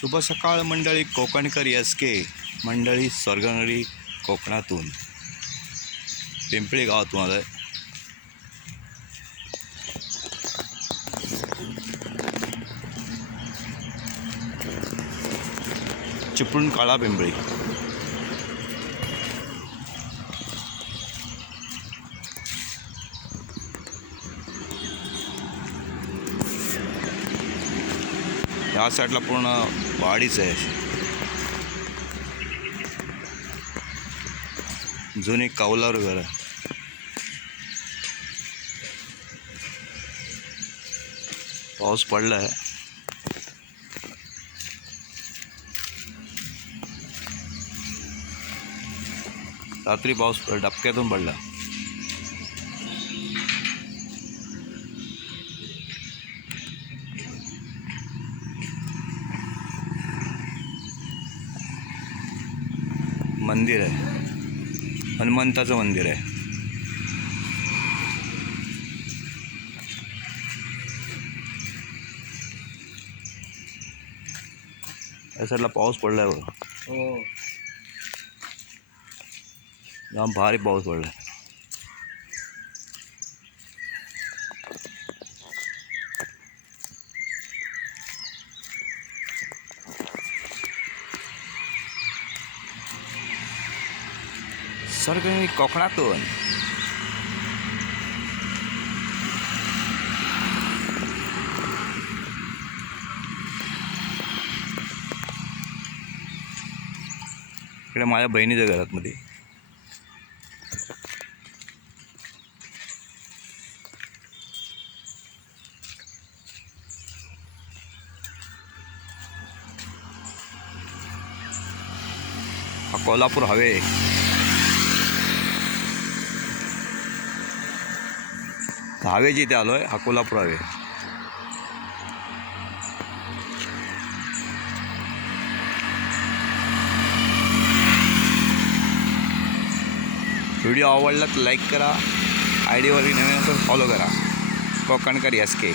शुभ सकाळ मंडळी कोकणकर एस के मंडळी स्वर्गनगरी कोकणातून. पिंपळी गावातून आलं चिपळूण काळा पिंपळी. या साईडला पूर्ण वाडीच आहे. जुनी कौलावर घर आहे. पाऊस पडला आहे रात्री पाऊस डबक्यातून पडला. मंदिर आहे. हनुमंताचं मंदिर आहे. साईडला पाऊस पडलाय बघा. हो. भारी पाऊस पडलाय. सर्ग कोकणातून. इकडे माझ्या बहिणीच्या घरात मध्ये हा कोल्हापूर हवे हवेची इथे आलोय हा कोल्हापूर हवे व्हिडिओ आवडला तर लाईक करा. आय डीवरही नवीन असेल फॉलो करा. कोकणकर एस के